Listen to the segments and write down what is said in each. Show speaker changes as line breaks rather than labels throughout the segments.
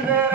Canada.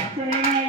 Happy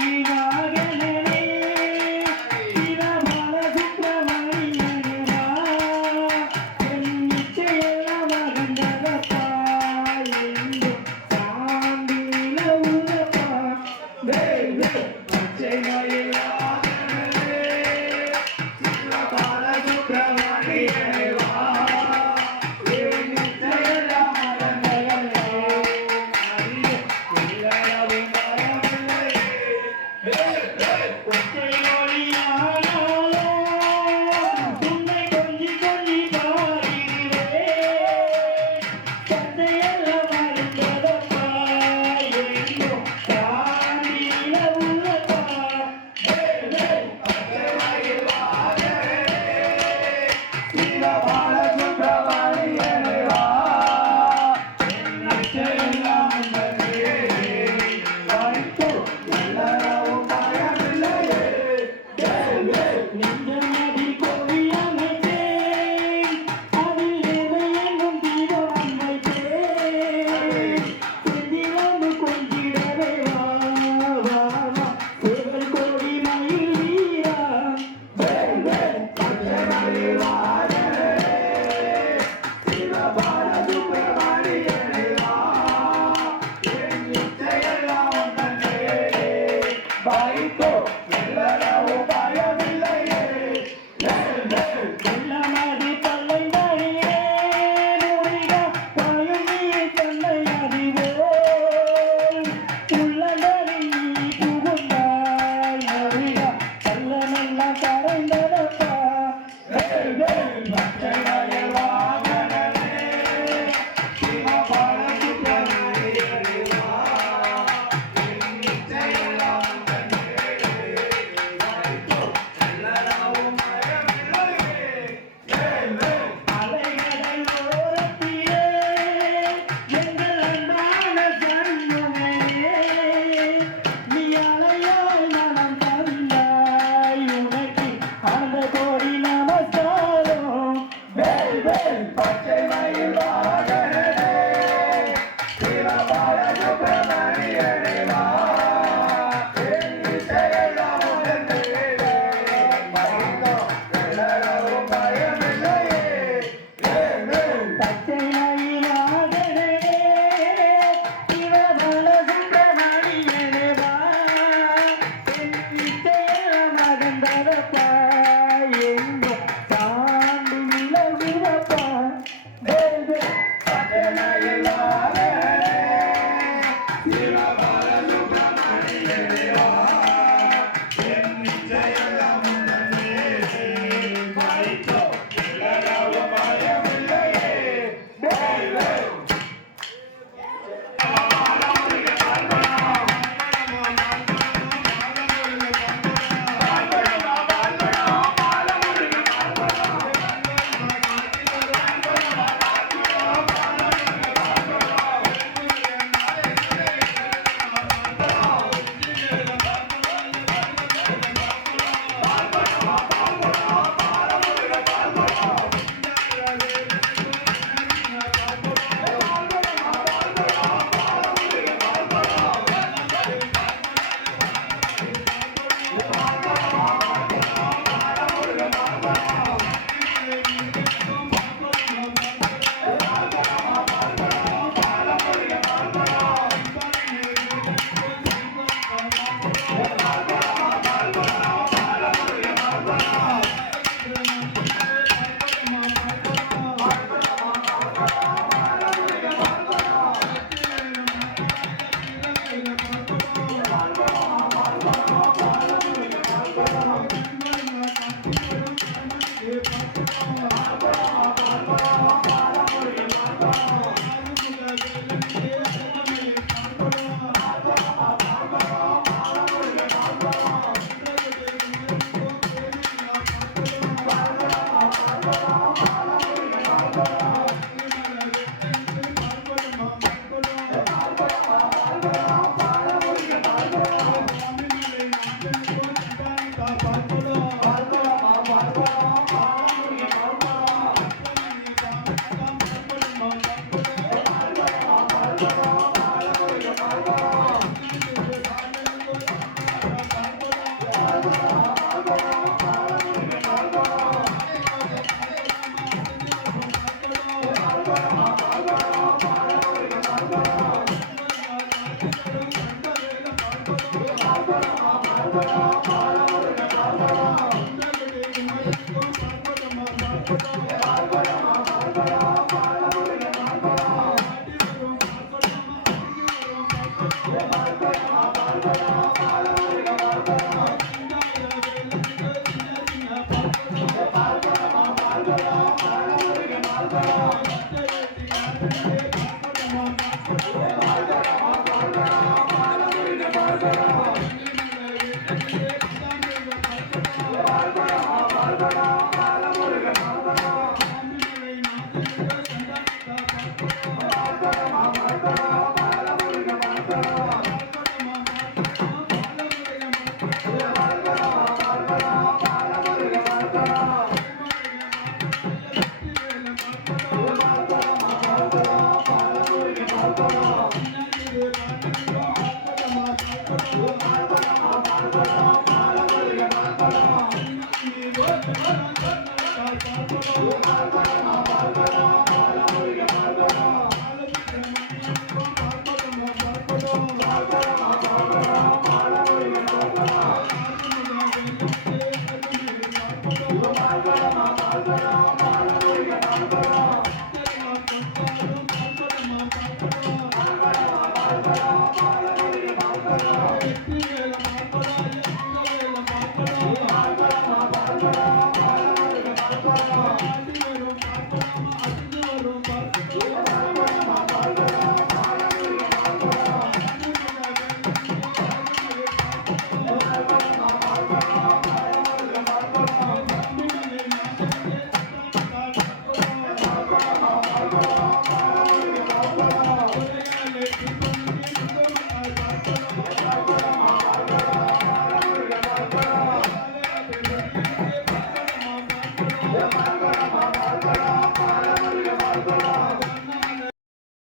Yeah.